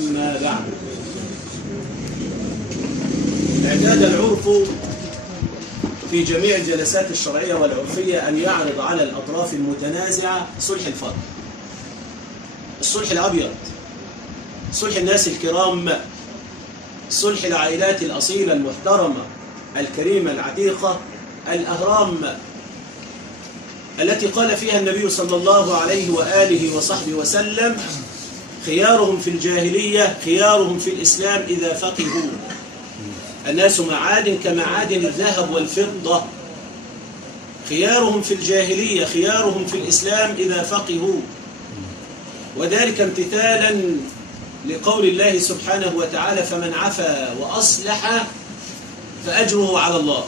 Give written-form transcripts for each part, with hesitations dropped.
أما بعد. اعتاد العرف في جميع الجلسات الشرعية والعرفية أن يعرض على الأطراف المتنازعة صلح الفرد، الصلح الأبيض، صلح الناس الكرام، صلح العائلات الأصيلة المحترمة الكريمة العتيقة الأهرام التي قال فيها النبي صلى الله عليه وآله وصحبه وسلم: خيارهم في الجاهلية خيارهم في الإسلام إذا فقهوا. الناس معادن كمعادن الذهب والفضة، خيارهم في الجاهلية خيارهم في الإسلام إذا فقهوا، وذلك امتثالا لقول الله سبحانه وتعالى: فمن عفا وأصلح فأجره على الله.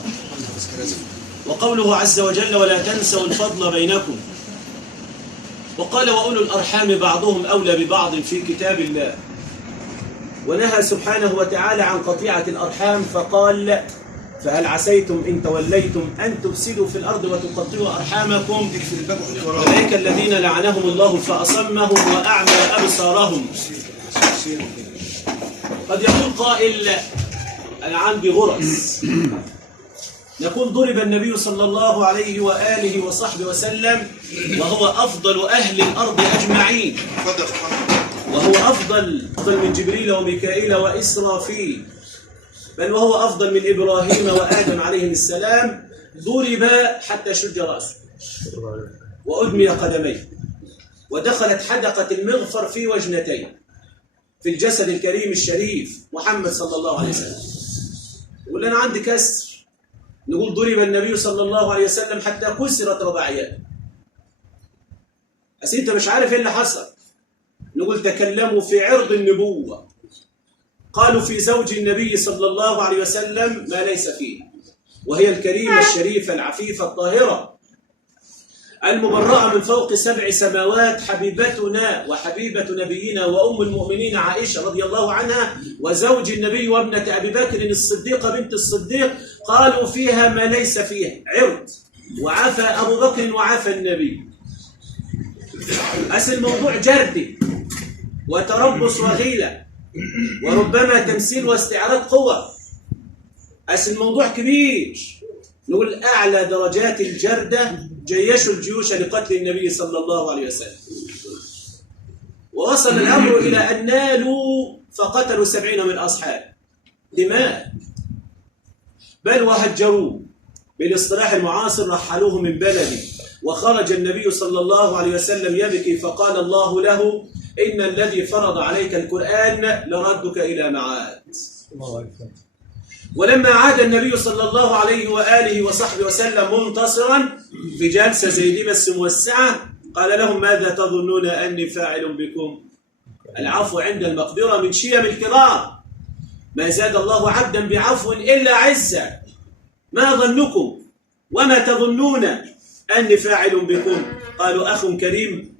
وقوله عز وجل: ولا تنسوا الفضل بينكم. وقال: وأولو الأرحام بعضهم أولى ببعض في كتاب الله. ونهى سبحانه وتعالى عن قطيعة الأرحام فقال: فهل عسيتم إن توليتم أن تفسدوا في الأرض وتقطعوا أرحامكم أولئك الذين لعنهم الله فأصمهم وأعمى أبصارهم. قد يقول قائل: أنا عندي غرز. يقول: ضرب النبي صلى الله عليه وآله وصحبه وسلم وهو أفضل أهل الأرض أجمعين، وهو أفضل من جبريل وميكائيل وإسرافيل، بل وهو أفضل من إبراهيم وآدم عليهم السلام. ضرب حتى شج رأسه وأدمي قدميه، ودخلت حدقة المغفر في وجنتين في الجسد الكريم الشريف محمد صلى الله عليه وسلم. يقول: أنا عندي كسر. نقول: ضرب النبي صلى الله عليه وسلم حتى كسرت رباعياته. بس أنت مش عارف إيه اللي حصل. نقول: تكلموا في عرض النبوة، قالوا في زوج النبي صلى الله عليه وسلم ما ليس فيه، وهي الكريمة الشريفة العفيفة الطاهرة المبرأة من فوق 7 سماوات، حبيبتنا وحبيبة نبينا وأم المؤمنين عائشة رضي الله عنها، وزوج النبي وابنة أبي بكر الصديقة بنت الصديق. قالوا فيها ما ليس فيها، عرض، وعفى أبو بكر وعفى النبي. أصل الموضوع جردي وتربص وغيلة، وربما تمثيل واستعراض قوة. أصل الموضوع كبير. نقول: أعلى درجات الجردة جيشوا الجيوش لقتل النبي صلى الله عليه وسلم، ووصل الأمر إلى أن نالوا فقتلوا 70 من أصحابه دماء، بل وهجروه. بالاصطلاح المعاصر رحلوه من بلده. وخرج النبي صلى الله عليه وسلم يبكي فقال الله له: إن الذي فرض عليك القرآن لردك إلى معاد. ولما عاد النبي صلى الله عليه وآله وصحبه وسلم منتصرا في جلسة زي دي بس موسعة، قال لهم: ماذا تظنون أني فاعل بكم؟ العفو عند المقدرة من شيم الكرام. ما زاد الله عبدا بعفو إلا عزا. ما ظنكم وما تظنون أني فاعل بكم؟ قالوا: أخ كريم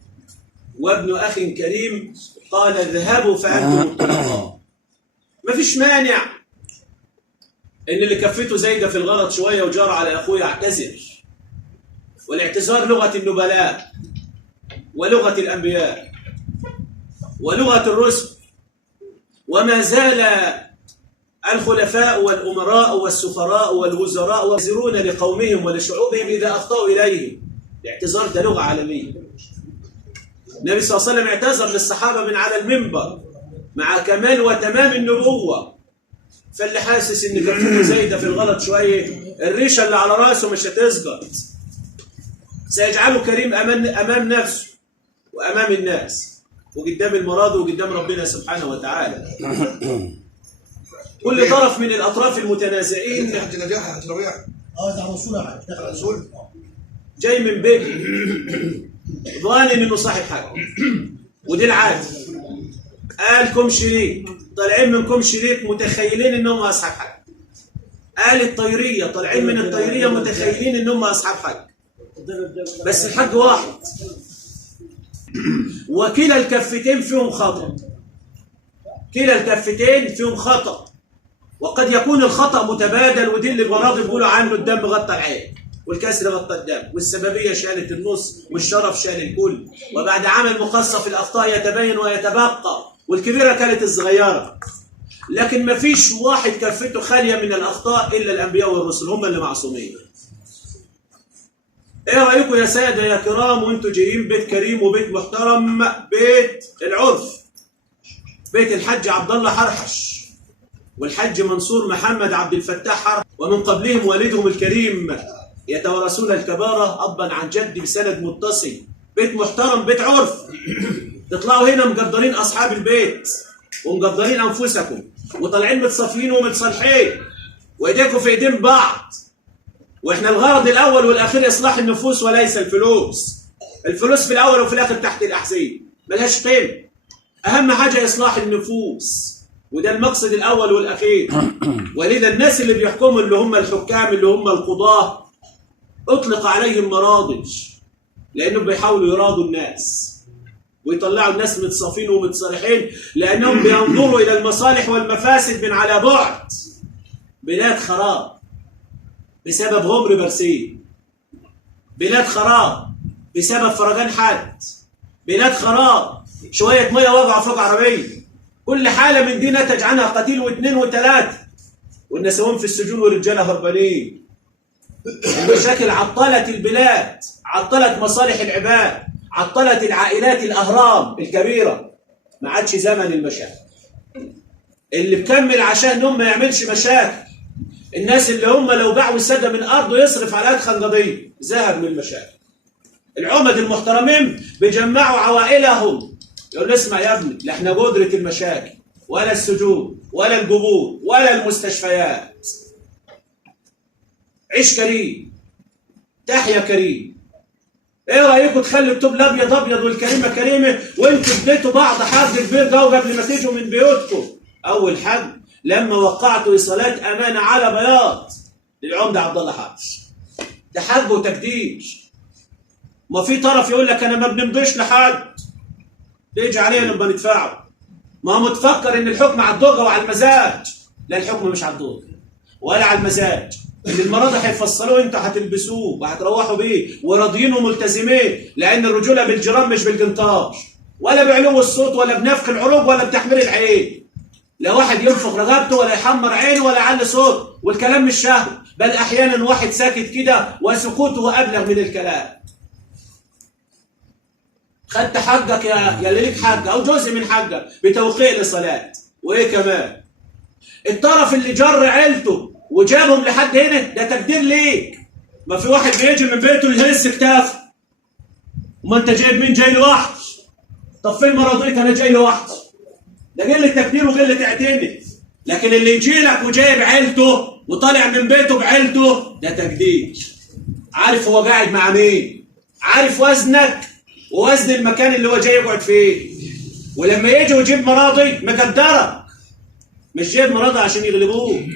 وابن أخ كريم. قال: اذهبوا فأنتم الطلقاء. ما فيش مانع إن اللي كفته زايدة في الغلط شوية وجار على أخوه يعتذر، والاعتذار لغة النبلاء ولغة الأنبياء ولغة الرسل. وما زال الخلفاء والأمراء والسفراء والوزراء يعتذرون لقومهم ولشعوبهم إذا أخطأوا إليهم. الاعتذار ده لغة عالمية. النبي صلى الله عليه وسلم اعتذر للصحابة من على المنبر مع كمال وتمام النبوة. فاللي حاسس ان كفته زايده في الغلط شويه، الريشه اللي على راسه مش هتسقط، سيجعله كريم امام نفسه وامام الناس وقدام المراد وقدام ربنا سبحانه وتعالى. كل طرف من الاطراف المتنازعين جاي من بيت ظانن انه صاحب حق، ودي العاده. قالكم شريك، طالعين منكم شريك متخيلين انهم اصحاب حق. قال الطيريه، طالعين من الطيريه متخيلين انهم اصحاب حق، بس الحق واحد. وكلا الكفتين فيهم خطأ، كلا الكفتين فيهم خطأ. وقد يكون الخطأ متبادل، ودي اللي المراضي بيقولوا عنه: الدم غطى العين، والكسر غطى الدم، والسببيه شالت النص، والشرف شال الكل. وبعد عمل مقصف الأخطاء يتبين ويتبقى. والكبيرة كانت الصغيرة. لكن ما فيش واحد كفته خالية من الأخطاء إلا الأنبياء والرسل، هم اللي معصومين. إيه رأيكم يا سادة يا كرام وأنتوا جايين بيت كريم وبيت محترم، بيت العرف، بيت الحج عبد الله حرحش والحج منصور محمد عبد الفتاح حرحش، ومن قبلهم والدهم الكريم يتوارثون الكبارة أبا عن جد بسند متصل. بيت محترم، بيت عرف. تطلعوا هنا مقدرين أصحاب البيت ومقدرين أنفسكم وطالعين متصافين ومتصالحين وإيديكم في إيدين بعض. وإحنا الغرض الأول والأخير إصلاح النفوس وليس الفلوس. الفلوس في الأول وفي الآخر تحت الأحزين ملهاش قيمة. أهم حاجة إصلاح النفوس، وده المقصد الأول والأخير. ولذا الناس اللي بيحكموا اللي هم الحكام اللي هم القضاة أطلق عليهم مرادج، لأنهم بيحاولوا يراضوا الناس ويطلعوا الناس متصافين ومتصالحين، لأنهم بينظروا إلى المصالح والمفاسد من على بعد. بلاد خراب بسبب غمر برسيم، بلاد خراب بسبب فرجان حد، بلاد خراب شوية مية وقعوا فوق عربية. كل حالة من دي نتج عنها قتيل واثنين وثلاثة، والنسوان في السجون والرجالة هربانين. المشاكل عطلت البلاد، عطلت مصالح العباد، عطلت العائلات الأهرام الكبيرة. ما عادش زمن المشاكل. اللي بكمل عشان ما يعملش مشاكل، الناس اللي هم لو باعوا السدة من أرضه يصرف على أدخل قضية، ذهب من المشاكل. العمد المحترمين بيجمعوا عوائلهم، يقول اسمع يا ابني، لا احنا قدرة المشاكل ولا السجون ولا القبور ولا المستشفيات. عيش كريم، تحيا كريم. ايه رايكم تخلوا الطوب الابيض ابيض والكريمه كريمه وانتوا اديتوا بعض حد كبير ده قبل ما تيجوا من بيوتكم؟ اول حاجه لما وقعتوا ايصالات امانه على بياض للعمده عبد الله حرحش، ده حق وتقدير. ما في طرف يقول لك انا ما بنمضيش لحد، تيجي علينا نبقى ندفعه. ما هو متفكر ان الحكم على الدوجه وعلى المزاج. لا، الحكم مش على الدوجه ولا على المزاج. اللي المرضى هيفصلوه انتوا هتلبسوه وهتروحوا بيه وراضيين وملتزمين، لان الرجوله بالجرام مش بالقنطاج، ولا بعلو الصوت ولا بنفخ العروق ولا بتحمير العين. لا واحد ينفخ رقبته ولا يحمر عينه ولا يعلي صوت، والكلام مش شهوه، بل احيانا واحد ساكت كده وسكوته ابلغ من الكلام. خدت حقك يا اللي ليك حق او جزء من حقك بتوقيع لصلاه. وايه كمان؟ الطرف اللي جر عيلته وجابهم لحد هنا ده تقدير ليك. ما في واحد بيجي من بيته يهز كتافه، وما انت جايب مين؟ جاي لوحدي. طب فين مرضيك؟ انا جاي لوحدي. ده قله تقدير وقله اعتماد. لكن اللي يجي لك وجايب عيلته وطالع من بيته بعيلته ده تقدير. عارف هو قاعد مع مين، عارف وزنك ووزن المكان اللي هو جاي يقعد فيه. ولما يجي ويجيب مراضي مقدرك، مش جايب مراضي عشان يغلبوه،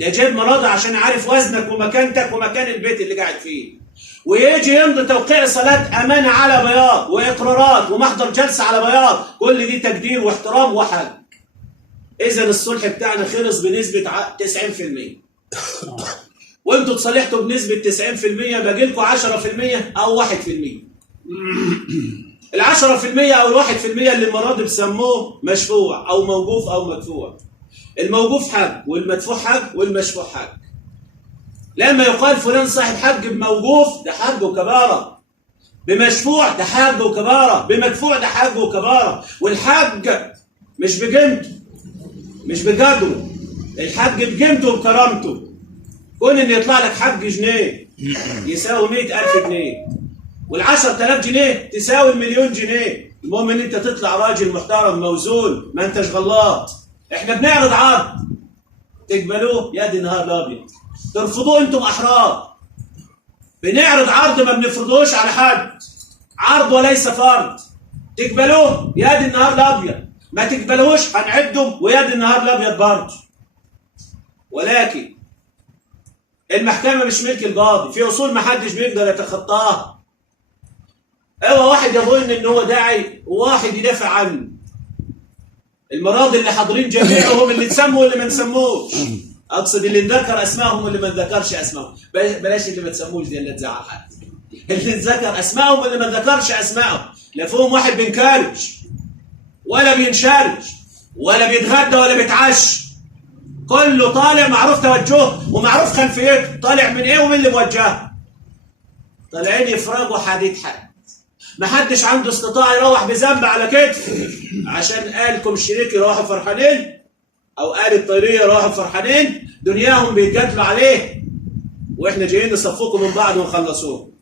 ده جايب مراضي عشان عارف وزنك ومكانتك ومكان البيت اللي قاعد فيه. ويجي يمضي توقيع صلاة أمانة على بياض وإقرارات ومحضر جلسة على بياض، كل دي تقدير واحترام وحق. إذا الصلح بتاعنا خلص بنسبة 90%، وانتوا اتصالحتوا بنسبة 90%، باقي لكم 10% أو 1%. ال 10% أو ال 1% اللي المراضي بيسموه مشفوع أو موقوف أو مدفوع. الموقوف حق والمدفوع حق والمشفوع حق. لما يقال فلان صاحب حق بموقوف ده حق وكبارة، بمشفوع ده حق وكبارة، بمدفوع ده حق وكبارة. والحق مش بقيمته مش بقدره، الحق بقيمته وبكرامته. كون ان يطلع لك حق جنيه يساوي 100,000 جنيه، وال10,000 جنيه تساوي المليون جنيه. المهم ان انت تطلع راجل محترم موزون، ما انتش غلاط. احنا بنعرض عرض، تقبلوه يا دي النهار الابيض، ترفضوه انتم احرار. بنعرض عرض ما بنفرضوش على حد، عرض وليس فرض. تقبلوه يا دي النهار الابيض، ما تقبلوش هنعدهم ويا دي النهار الابيض برضه. ولكن المحكمه مش ملك القاضي، في اصول ما حدش بيقدر يتخطاها. هو واحد يظن ان هو داعي وواحد يدافع عنه. المراضي اللي حاضرين جميعهم اللي تسموا واللي ما نسموش، اقصد اللي نذكر اسمائهم واللي ما نذكرش اسمائهم. بلاش اللي ما تسموش دي اللي تزعل حد. اللي نذكر اسمائهم واللي ما نذكرش اسمائهم. لا فيهم واحد بنكارج ولا بينشرش ولا بيتغدى ولا بيتعشى، كله طالع معروف توجهه ومعروف خلفيته، طالع من ايه ومين اللي موجهه. طالعين يفرجوا حديد حد، محدش عنده استطاعه يروح بذنب على كتفه، عشان قالكم الشريك يروحوا فرحانين او قال الطيريه يروحوا فرحانين، دنياهم بيتجادلوا عليه، واحنا جايين نصفوكم من بعض ونخلصوه.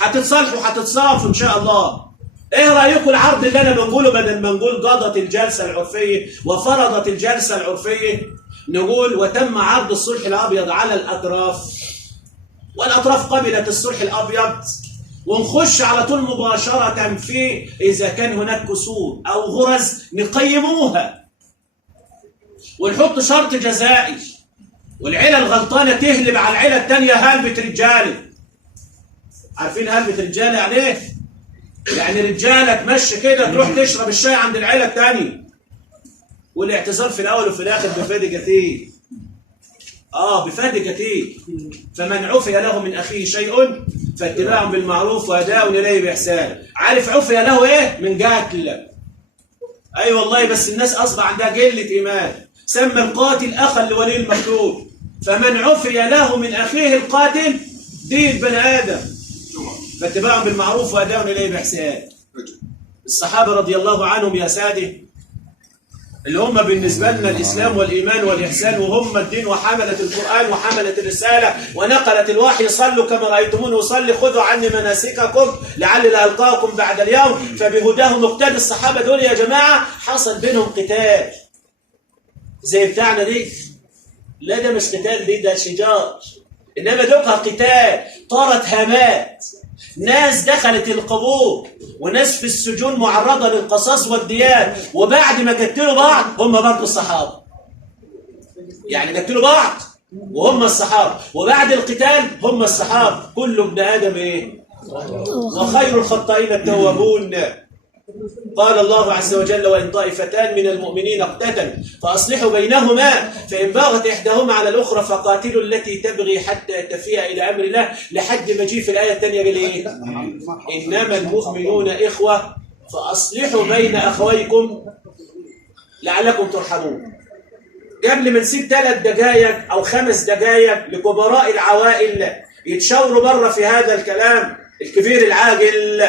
هتتصالحوا هتتصافوا ان شاء الله. ايه رايكم العرض اللي انا بنقوله بدل ما نقول قضت الجلسه العرفيه وفرضت الجلسه العرفيه، نقول وتم عرض الصلح الابيض على الاطراف والاطراف قبلت الصلح الابيض، ونخش على طول مباشره في اذا كان هناك كسور او غرز نقيموها ونحط شرط جزائي، والعيله الغلطانه تهلب على العيله الثانيه هلبة رجاله. عارفين هلبة رجاله يعني ايه؟ يعني رجاله تمشي كده تروح تشرب الشاي عند العيله الثانيه، والاعتذار في الاول وفي الاخر بفادي كتير. بفادي كتير. فمن عفي له من اخيه شيء فاتباع بالمعروف واداء اليه باحسان. عارف عفي له ايه؟ من قتل. اي والله، بس الناس اصبح عندها قله ايمان، سمى القاتل اخا لولي المقتول. فمن عفي له من اخيه القاتل دين بني ادم، فاتباع بالمعروف واداء اليه باحسان. الصحابه رضي الله عنهم يا سادي، اللي هم بالنسبة لنا الإسلام والإيمان والإحسان، وهم الدين وحملة القرآن وحملة الرسالة ونقلة الوحي، صلوا كما رأيتموني أصلي، خذوا عني مناسككم لعلي لا ألقاكم بعد اليوم. فبهداهم مقتدى. الصحابة دول يا جماعة حصل بينهم قتال زي بتاعنا دي؟ لا، ده مش قتال، ده شجار. إنما دوكها قتال، طارت هامات، ناس دخلت القبور وناس في السجون معرضة للقصاص والديان، وبعد ما قتلوا بعض هم برضه الصحابة. يعني قتلوا بعض وهم الصحابة، وبعد القتال هم الصحابة. كل ابن آدم إيه؟ وخير الخطائين التوابون. قال الله عز وجل وإن طائفتان من المؤمنين اقتتلوا فأصلحوا بينهما فإن بغت إحداهما على الأخرى فقاتلوا التي تبغي حتى تفيء إلى أمر الله، لحد ما جي في الآية الثانية قال إيه؟ إنما المؤمنون إخوة فأصلحوا بين أخويكم لعلكم ترحمون. قبل ما نسيب 3 دقائق أو 5 دقائق لكبراء العوائل يتشاوروا بره في هذا الكلام، الكبير العاقل،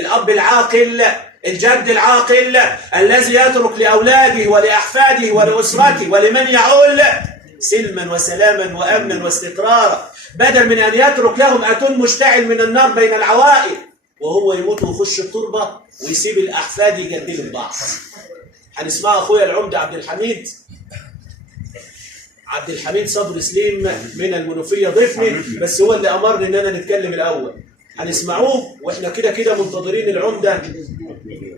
الأب العاقل، الجد العاقل الذي يترك لأولاده ولأحفاده ولأسرته ولمن يعول سلما وسلاما وأمنا واستقرارا، بدل من أن يترك لهم أتون مشتعل من النار بين العوائل، وهو يموت ويخش التربة ويسيب الأحفاد يقدموا بعض. هنسمع أخويا العمدة عبد الحميد صبر سليم من المنوفية ضيفني، بس هو اللي أمرني إن أنا نتكلم الأول. هنسمعوه واحنا كده منتظرين العمدة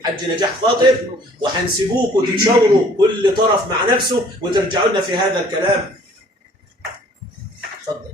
حج نجاح خاطر، وهنسيبوكوا تتشاوروا كل طرف مع نفسه وترجعوا لنا في هذا الكلام. اتفضل.